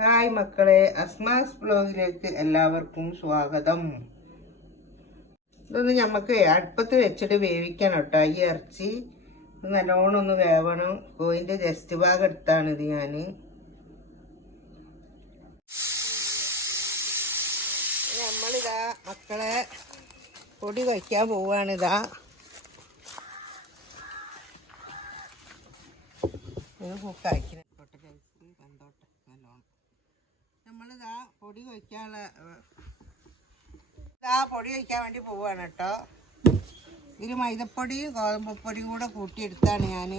Hi മക്കളെ അസ്മാസ് ബ്ലോഗിലേക്ക് എല്ലാവർക്കും സ്വാഗതം. ഇതൊന്ന് ഞമ്മക്ക് അടുപ്പത്ത് വെച്ചിട്ട് വേവിക്കണം കേട്ടോ ഈ ഇറച്ചി. നല്ലോണം ഒന്ന് വേവണം. കോയിന്റെ ജസ്റ്റ് ഭാഗം എടുത്താണ് ഇത് ഞാൻ. നമ്മളിതാ മക്കളെ പൊടി വയ്ക്കാൻ പോവാണിതാ ഇത്. കുക്കായിക്കണേ കണ്ടോട്ടെ നല്ലോണം പൊടി വയ്ക്കാനുള്ള ഇതാ പൊടി വയ്ക്കാൻ വേണ്ടി പോവാണ് കേട്ടോ. ഇതിൽ മൈദപ്പൊടിയും ഗോതമ്പൊടിയും കൂടെ കൂട്ടിയെടുത്താണ് ഞാൻ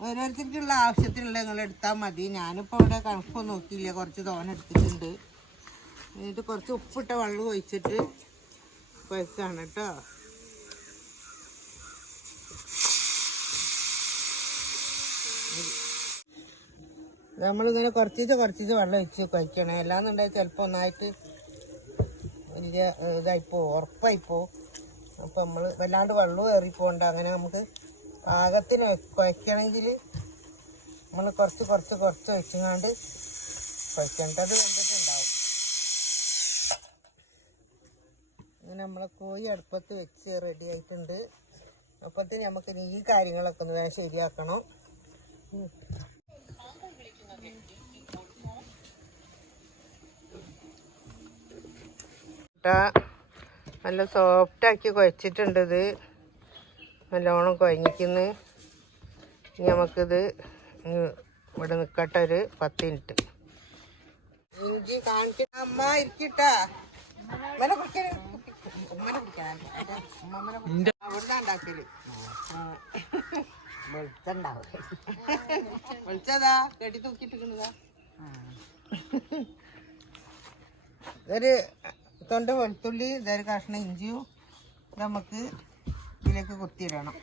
ഓരോരുത്തർക്കുള്ള ആവശ്യത്തിനുള്ള നിങ്ങൾ എടുത്താൽ മതി. ഞാനിപ്പോൾ ഇവിടെ കണക്കൊന്നും നോക്കിയില്ല. കുറച്ച് തോന എടുത്തിട്ടുണ്ട്. എന്നിട്ട് കുറച്ച് ഉപ്പിട്ട വെള്ളം ഒഴിച്ചിട്ട് കുഴക്കാണ് കേട്ടോ. നമ്മളിങ്ങനെ കുറച്ചിച്ച് കുറച്ചിച്ച് വെള്ളം ഒഴിച്ച് കഴിക്കണേ. അല്ലാന്നുണ്ടെങ്കിൽ ചിലപ്പോൾ ഒന്നായിട്ട് വലിയ ഇതായിപ്പോ ഉറപ്പായിപ്പോ. അപ്പം നമ്മൾ വല്ലാണ്ട് വെള്ളം ഏറിപ്പോണ്ട്. അങ്ങനെ നമുക്ക് പാകത്തിന് കുഴക്കണമെങ്കിൽ നമ്മൾ കുറച്ച് കുറച്ച് കുറച്ച് വെച്ചങ്ങാണ്ട് കുഴക്കേണ്ടത് വെന്തിട്ടുണ്ടാവും അങ്ങനെ നമ്മളെ കോഴി അടുപ്പത്ത് വെച്ച് റെഡി ആയിട്ടുണ്ട്. അപ്പോഴത്തേന് നമുക്ക് ഈ കാര്യങ്ങളൊക്കെ ഒന്ന് ശരിയാക്കണം. നല്ല സോഫ്റ്റാക്കി കുഴച്ചിട്ടുണ്ട് ഇത് നല്ലോണം കുഴങ്ങിക്കുന്നു ഇനി നമുക്കിത് ഇവിടെ നിൽക്കട്ടെ ഒരു പത്ത് മിനിറ്റ്. ഇഞ്ചി കാണിക്കുന്ന അമ്മ ഇരിക്കട്ടാ. ഉമ്മനെ കുടിക്കാൻ ഉമ്മനെ കുടിക്കാൻ ഉമ്മനെ അവിടുന്ന് ഉണ്ടാക്കൽ. വെളിച്ചുണ്ടാവും വെളിച്ചതാ കെട്ടി തൂക്കിട്ടിരിക്കുന്നതാ ഒരു തൊണ്ട വെളുത്തുള്ളി ഇതൊരു കഷ്ണം ഇഞ്ചിയും നമുക്ക് ഇതിലേക്ക് കുത്തിയിടണം.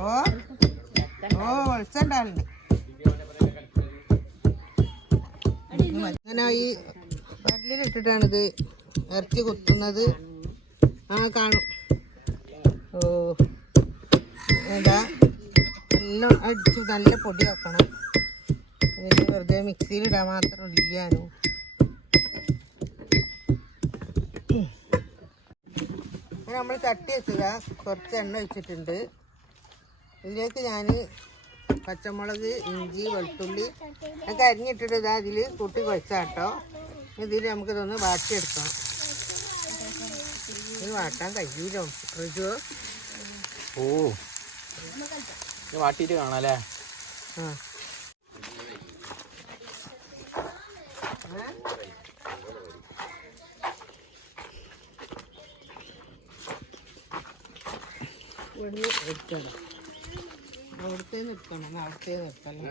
ഓ ഓ ഒളിച്ചുണ്ടാവുന്നുണ്ട് വരലിലിട്ടിട്ടാണ് ഇത് ഇറച്ചി കുത്തുന്നത്. ആ കാണും. ഓ എന്താ എല്ലാം അടിച്ച് നല്ല പൊടിയാക്കണം. ഇതിന് വെറുതെ മിക്സിയിലിടാൻ മാത്രം ഇല്ലാനോ നമ്മൾ ചട്ടി വെച്ചതാ. കുറച്ച് എണ്ണ ഒഴിച്ചിട്ടുണ്ട്. ഇതിലേക്ക് ഞാൻ പച്ചമുളക് ഇഞ്ചി വെളുത്തുള്ളി ഒക്കെ അരിഞ്ഞിട്ടിട്ട് ഇതാ ഇതിൽ കൂട്ടി കുഴച്ചാട്ടോ. ഇതിൽ നമുക്കിതൊന്ന് വാട്ടിയെടുക്കാം. ഇത് വാട്ടാൻ കഴിയൂലോ? റിജു? ഓ. ഇത് വാട്ടിയിട്ട് കാണാല്ലേ? ആ. ഇവിടുന്ന് എടുക്കണം അവിടുത്തെ നിർത്തണം അവിടുത്തെ നിർത്തണം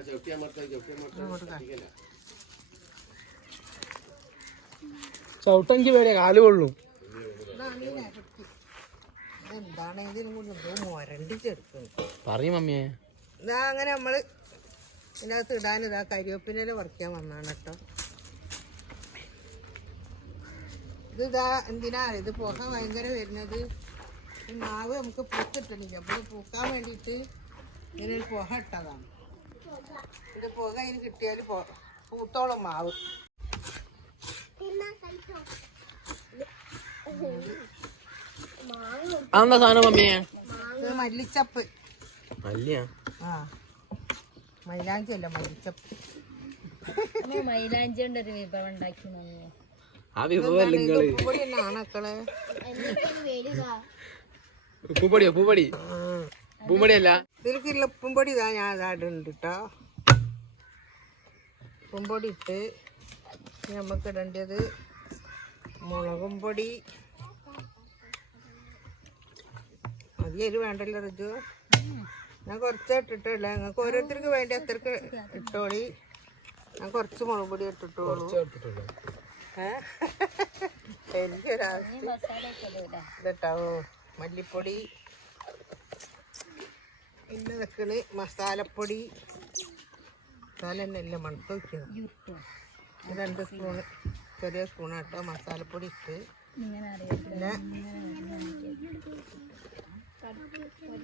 ചവിട്ടെങ്കിൽ വരെ കാൽ കൊള്ളും. ഇതിനും കൂടി എന്തോ മൊരണ്ടിച്ചെടുക്കുന്നത് പറയും മമ്മിയെ. ഇതാ അങ്ങനെ നമ്മൾ ഇതിനകത്ത് ഇടാൻ ഇതാ കരിവേപ്പിനെ പറിക്കാൻ വന്നാണ് കേട്ടോ. ഇത് ഇതാ എന്തിനാ? ഇത് പുക ഭയങ്കര വരുന്നത്. ഈ മാവ് നമുക്ക് പൂത്തിട്ടില്ല അപ്പോൾ പൂക്കാൻ വേണ്ടിയിട്ട് ഇതിനൊരു പുക ഇട്ടതാണ്. ഇത് പുക അതിന് കിട്ടിയാൽ പൂത്തോളം മാവ്. അതെന്താ സാധനം മമ്മിയെ ഇത് മല്ലിച്ചപ്പ്. മല്ലിയാ? ആ. മൈലാഞ്ചി അല്ല മല്ലിച്ചപ്പ്. മൈലാഞ്ചി കൊണ്ട് ഒരു വിഭവം ഉണ്ടാക്കി ആ വിഭവം നിങ്ങൾ. ഉപ്പുപൊടി പൂപ്പടി. പൂമ്പടി ഉപ്പുപൊടി ഉപ്പുപൊടി ഉപ്പുപൊടി അല്ല ഇതിലേക്കുള്ള ഉപ്പും പൊടി ഇതാ ഞാൻ ഇതാ ഇടുന്നുണ്ട് കേട്ടോ ഉപ്പും ഇട്ട് നമുക്ക് ഇടേണ്ടത് മുളകും പൊടി. മതിയര് വേണ്ടല്ലോ റിജു. ഞാൻ കുറച്ച് ഇട്ടിട്ടില്ല നിങ്ങൾക്ക് ഓരോരുത്തർക്ക് വേണ്ടി അത്രയ്ക്ക് ഇട്ടോളി. ഞാൻ കുറച്ച് മുളക് പൊടി ഇട്ടിട്ടോളൂ. എനിക്കൊരാ എനിക്കൊരാവശ്യം ഇതട്ടാവോ മല്ലിപ്പൊടി പിന്നെ നിൽക്കണ് മസാലപ്പൊടി. മസാല തന്നെ അല്ല മണത്ത് വയ്ക്കുന്നത് രണ്ട് സ്പൂണ് ചെറിയ സ്പൂണാട്ടോ മസാലപ്പൊടി ഇട്ട്. പിന്നെ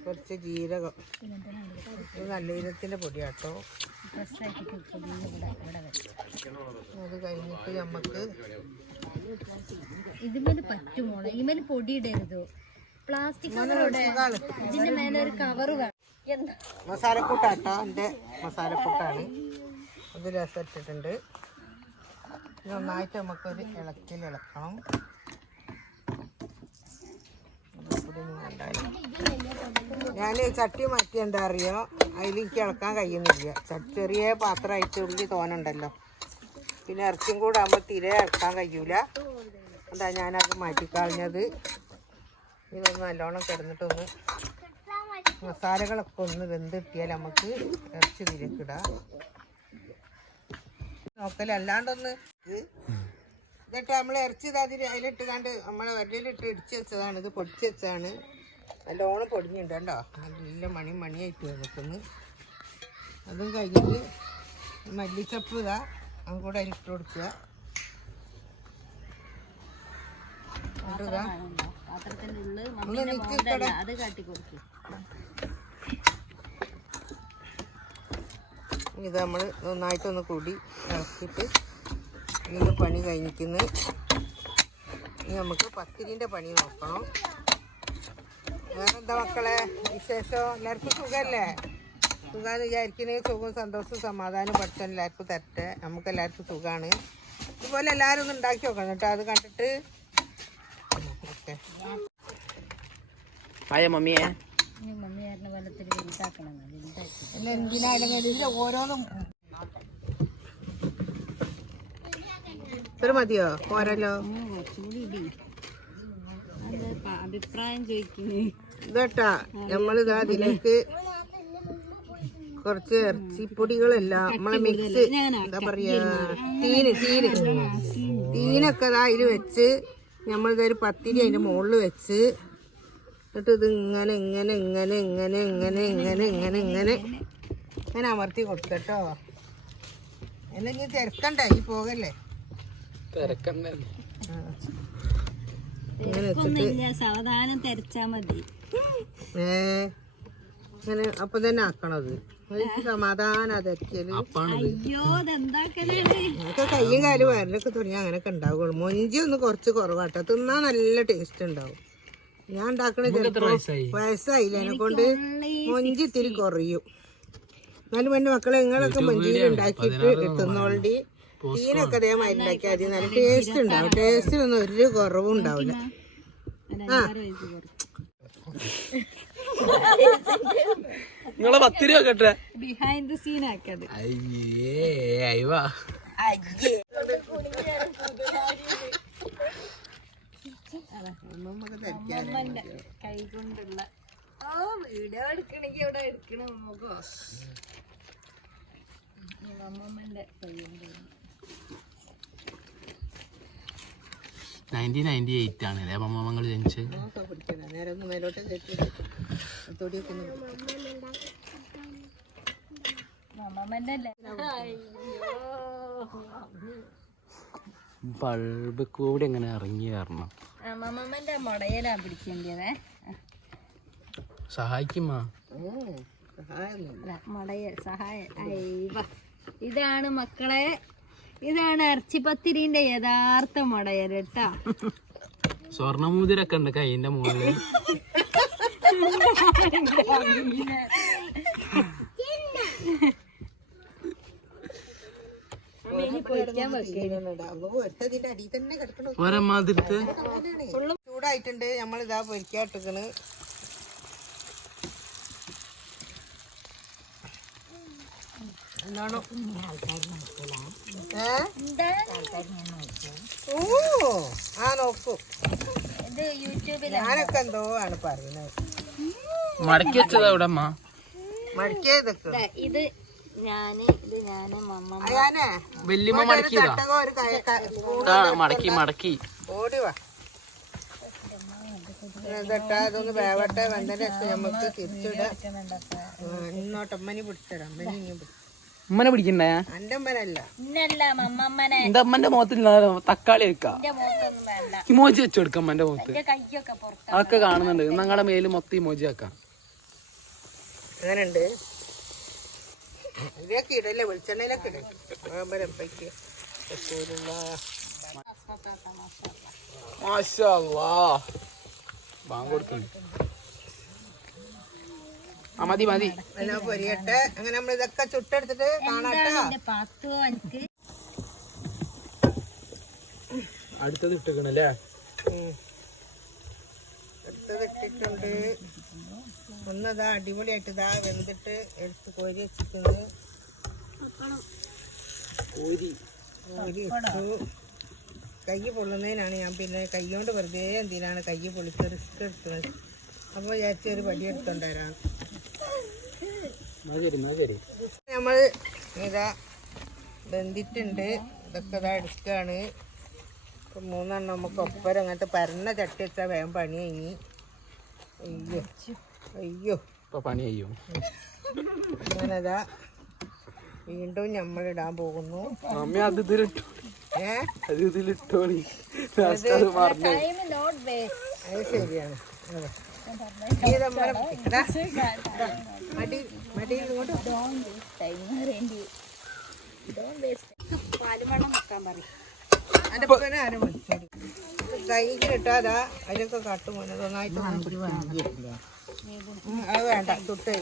കുറച്ച് ജീരകം. നല്ല ജീരകത്തിന്റെ പൊടിയാട്ടോ. അത് കഴിഞ്ഞിട്ട് നമുക്ക് ഇതിന്മേൽ പറ്റുമോളെ ഇതിന്മേൽ പൊടി ഇടരുത്. പ്ലാസ്റ്റിക് കവറോടെ ഇതിന്റെ മേലെ ഒരു കവർ വേണം. എന്താ? മസാലക്കൂട്ടാട്ടോ എന്റെ മസാലക്കൂട്ടാണ്. അത് രസം ഇട്ടിട്ടുണ്ട്. ഇത് നന്നായിട്ട് നമുക്കൊരു ഇളക്കിൽ ഇളക്കണം. ഞാൻ ചട്ടി മാറ്റി എന്താ അറിയോ? അതിൽ എനിക്ക് ഇളക്കാൻ കഴിയുന്നില്ല. ചട്ടി ചെറിയ പാത്രമായിട്ട് ഉള്ളി തോനുണ്ടല്ലോ പിന്നെ ഇറച്ചിയും കൂടെ ആകുമ്പോൾ തീരെ ഇളക്കാൻ കഴിയൂല. അതാ ഞാനത് മാറ്റിക്കളഞ്ഞത്. ഇതൊന്ന് നല്ലോണം കിടന്നിട്ടൊന്ന് മസാലകളൊക്കെ ഒന്ന് വെന്തിട്ടിയാൽ നമുക്ക് ഇറച്ചി തിരക്കിടാം നോക്കലല്ലാണ്ടൊന്ന് എന്നിട്ട് നമ്മൾ ഇറച്ചി അതിൽ അതിലിട്ട് കണ്ട് നമ്മളെ വരലിട്ട് ഇടിച്ച് വെച്ചതാണ് ഇത് പൊടിച്ച് വെച്ചതാണ്. നല്ലോണം പൊടിഞ്ഞിട്ടുണ്ട് കേട്ടോ നല്ല മണി മണിയായിട്ട് നിൽക്കുന്നു അതും കഴിഞ്ഞിട്ട് മല്ലിച്ചപ്പ് ഇതാ അതും കൂടെ അതിലിട്ട് കൊടുക്കുക. അത് കാട്ടി കൊടുക്കും. ഇത് നമ്മൾ നന്നായിട്ടൊന്ന് കൂടി ഇളക്കിയിട്ട് ഇതിന്റെ പണി കഴിഞ്ഞിരിക്കുന്നത് ഇനി നമുക്ക് പത്തിരിന്റെ പണി നോക്കണം. വേറെന്താ മക്കളെ വിശേഷം? എല്ലാവർക്കും സുഖമല്ലേ സുഖമെന്ന് വിചാരിക്കുന്നത് സുഖവും സന്തോഷവും സമാധാനവും പഠിച്ചാൽ എല്ലാവർക്കും തരട്ടെ. നമുക്ക് എല്ലാവർക്കും സുഖമാണ് ഇതുപോലെ എല്ലാവരും ഒന്ന് ഉണ്ടാക്കി നോക്കണം കേട്ടോ. അത് കണ്ടിട്ട് ആയ മമ്മിയെ ഇനി മമ്മി ആരുടെ വലത്തിൽ വലുതാക്കണം വലുതാക്കി അല്ല എന്തിനായാലും ഓരോന്നും ഇത്ര മതിയോ പോരല്ലോ അഭിപ്രായം ചോദിക്കുന്നു ഇതട്ടാ നമ്മളിതാ അതിലേക്ക് കുറച്ച് ഇറച്ചിപ്പൊടികളെല്ലാം നമ്മളെ മിക്സ് എന്താ പറയാ തീന് തീന് തീനൊക്കെ ഇതാ അതിൽ വെച്ച് നമ്മളിതൊരു പത്തിരി അതിന്റെ മുകളിൽ വെച്ച് എന്നിട്ട് ഇത് ഇങ്ങനെ ഇങ്ങനെ ഇങ്ങനെ ഇങ്ങനെ ഇങ്ങനെ ഇങ്ങനെ ഇങ്ങനെ ഇങ്ങനെ ഇങ്ങനെ അമർത്തി കൊടുക്കട്ടോ എന്തെങ്കിലും തിരക്കണ്ട? ഈ പോകല്ലേ? സാവധാനം തെരച്ചാ മതി. ഏ ഇങ്ങനെ അപ്പൊ തന്നെ ആക്കണത് കയ്യും കാലും വരലൊക്കെ തുടങ്ങി അങ്ങനെയൊക്കെ ഉണ്ടാവുള്ളൂ. മൊഞ്ചി ഒന്ന് കുറച്ച് കുറവാട്ടോ. തിന്നാൻ നല്ല ടേസ്റ്റ് ഉണ്ടാവും. ഞാൻ ഉണ്ടാക്കണ വയസ്സായില്ല. എന്നെ കൊണ്ട് മൊഞ്ചി ഇത്തിരി കുറയും. എന്നാലും വേണ്ട മക്കളെ നിങ്ങളൊക്കെ മൊഞ്ചിയിൽ ഉണ്ടാക്കിയിട്ട് തിന്നോളി തീനൊക്കെ അതേമാതിരി ഉണ്ടാക്കിയാൽ മതി. നല്ല ടേസ്റ്റ് ഉണ്ടാവും. ടേസ്റ്റിനൊന്നും ഒരു കുറവും ഉണ്ടാവില്ല. ആ. നിങ്ങളെ പത്ത് രൂപ കേട്ടെ ബിഹൈൻഡ് ദ സീൻ ആക്കത്. അയ്യേ അയവാ കൊണ്ടുള്ള ഓ വീഡിയോ എടുക്കണം ബൾബ് കൂടി എങ്ങനെ ഇറങ്ങി വരണം. അമ്മമ്മന്റെ മുടയിലാ പിടിക്കേണ്ടതേ സഹായിക്കുമാ. മുടയൽ സഹായം. അയ്യവ ഇതാണ് മക്കളെ ഇതാണ് അർച്ചിപ്പത്തിരിന്റെ യഥാർത്ഥ മുടയൽ കേട്ടാ. സ്വർണമൂതിരൊക്കെ ഉണ്ട് കൈന്റെ മുകളിൽ പൊരിക്കാൻ ചൂടായിട്ടുണ്ട്. നമ്മൾ ഇതാ പൊരിക്കാട്ടിക്കണ് ഓ ആ നോക്കൂ. ഞാനൊക്കെ എന്തോ ആണ് പറയുന്നത്. മടക്കി വെച്ചതാ ഇവിടെ മടക്കിയത് ഇത് ഞാൻ ഇത് ഞാൻ മമ്മ ഞാനേ. വല്യമ്മ മടക്കിയതാ തട്ടകം ഒരു കയ- ക- സ്പൂൺ ആ മടക്കി മടക്കി. ഓടി വാ. വേവട്ടെ ശേഷം നമുക്ക് തിരിച്ചിടാം. ഇന്നോട്ട് അമ്മനി പിടിച്ചിടാം. അമ്മനി ഇങ്ങനെ പിടിച്ചു ഉമ്മനെ പിടിക്കണ്ടേ? അമ്മനല്ല. ഇന്നല്ല മമ്മമ്മനെ. എന്റെ അമ്മന്റെ മുഖത്തിൽ തക്കാളി എന്റെ മുഖത്തൊന്നും വേണ്ട. ഇമോജി വെച്ചു കൊടുക്കാം അമ്മന്റെ മുഖത്ത്. എന്റെ കയ്യൊക്കെ പുറത്ത് അതൊക്കെ കാണുന്നുണ്ട്. നിങ്ങളുടെ മേൽ മൊത്തം ഇമോജി ആക്കാം. അങ്ങനുണ്ട് ഇതിലൊക്കെ ഇടല്ലേ? വെളിച്ചെണ്ണയിലൊക്കെ ഇടും. ആ മതി മതി. എല്ലാം പൊരിയട്ടെ. അങ്ങനെ നമ്മൾ ഇതൊക്കെ ചുട്ടെടുത്തിട്ട് കാണാട്ടോ അടുത്തത് ഇട്ടേക്കണല്ലേ അടുത്തത് എടുത്തത് ഒന്നതാ അടിപൊളിയായിട്ട് ഇതാ വെന്തിട്ട് എടുത്ത് കോരി വെച്ചിട്ടുണ്ട് കോരി. കോരി കൈ പൊള്ളുന്നതിനാണ് ഞാൻ പിന്നെ കൈ കൊണ്ട് വെറുതെ എന്തിനാണ് കൈ പൊളിച്ച് റിസ്ക് എടുത്തത് അപ്പോൾ വിചാരിച്ച ഒരു പടി ശരി നമ്മൾ ഇതാ വെന്തിട്ടുണ്ട്. ഇതൊക്കെ ഇതാ എടുക്കുകയാണ് ഇപ്പം മൂന്നെണ്ണം നമുക്ക് ഒപ്പരം അങ്ങനത്തെ പരന്ന ചട്ടി വെച്ചാൽ വേഗം പണി കഴിഞ്ഞ്. അയ്യോ. അയ്യോ. ഇപ്പൊ പണി ചെയ്യും. അങ്ങനെതാ വീണ്ടും നമ്മൾ ഇടാൻ പോകുന്നു. അമ്മ അത് ഇതിലിട്ടു. ഏ? അത് ഇതിലിട്ടോളി അത് ശരിയാണ്. പാലും വെള്ളം വെക്കാൻ പറയും. അതിന്റെ ആരും വിളിച്ചോടി കൈകിട്ടാതാ അതിലൊക്കെ കട്ടുമോനെ നന്നായിട്ട് അത് വേണ്ട തൊട്ട്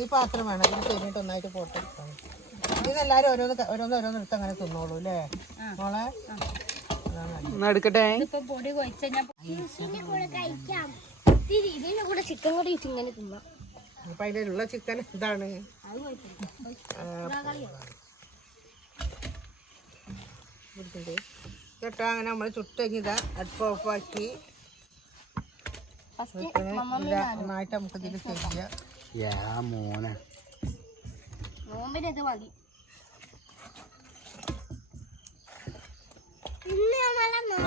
ഈ പാത്രം വേണം. ഇതിന് കഴിഞ്ഞിട്ട് ഒന്നായിട്ട് പോട്ടെ ഇതെല്ലാരും ഓരോന്ന് ഓരോന്ന് ഓരോന്ന് എടുത്ത് അങ്ങനെ തിന്നോളൂ അല്ലേ? മോളെ? എടുക്കട്ടെ? പൊടി ഇതിന്റെ കൂടെ ചിക്കൻ കറി വെച്ച് ഇങ്ങനെ തിന്നാം. അപ്പൊ അതിലുള്ള ചിക്കൻ ഇതാണ്. കുഴപ്പമില്ല കേട്ടോ അങ്ങനെ നമ്മൾ ചുട്ട് കഴിഞ്ഞതാ അടുപ്പ് ഓഫാക്കി. നന്നായിട്ട് നമുക്ക് ഇതിൽ ചെയ്യാം. യാ മോനെ. നോമ്പിന് ഇത് മതി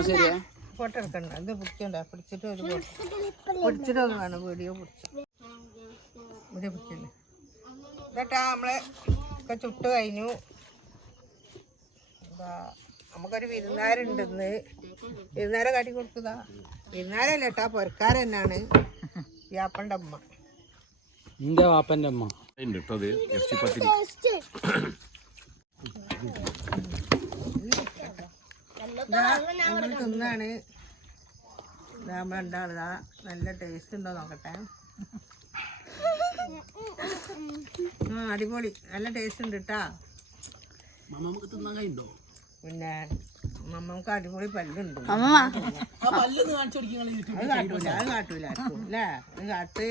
ശരിയാ? ഫോട്ടോ എടുക്കണ്ട ഇത് പിടിക്കണ്ട പിടിച്ചിട്ട് ഒരു പിടിച്ചിട്ട് ഒന്ന് വേണം വീഡിയോ പിടിച്ചു. വീഡിയോ പിടിക്കല്ലേ കേട്ടാ നമ്മളെ ഒക്കെ ചുട്ട് കഴിഞ്ഞു. എന്താ നമുക്കൊരു വിരുന്നാരുണ്ട് ഇന്ന് വിരുന്നാരെ കാട്ടി കൊടുക്കുന്നതാ വിരുന്നാരല്ല കേട്ടാ പൊരക്കാരൻ തന്നെയാണ് വ്യാപ്പന്റെ അമ്മ എന്റെ വാപ്പന്റെ അമ്മ നമ്മൾ തിന്നാണ്. നമ്മൾ രണ്ടാളിതാ നല്ല ടേസ്റ്റ് ഉണ്ടോ നോക്കട്ടെ. ആ അടിപൊളി. നല്ല ടേസ്റ്റ് ഉണ്ട് കേട്ടാ നമുക്ക് തിന്നാൻ കഴിയുണ്ടോ പിന്നെ നമുക്ക് അടിപൊളി പല്ലുണ്ട്. ആ പല്ലൊന്ന് കാണിച്ചു അത് കാട്ടൂല അത് കാട്ടൂല അല്ലേ? അത് കാട്ടേ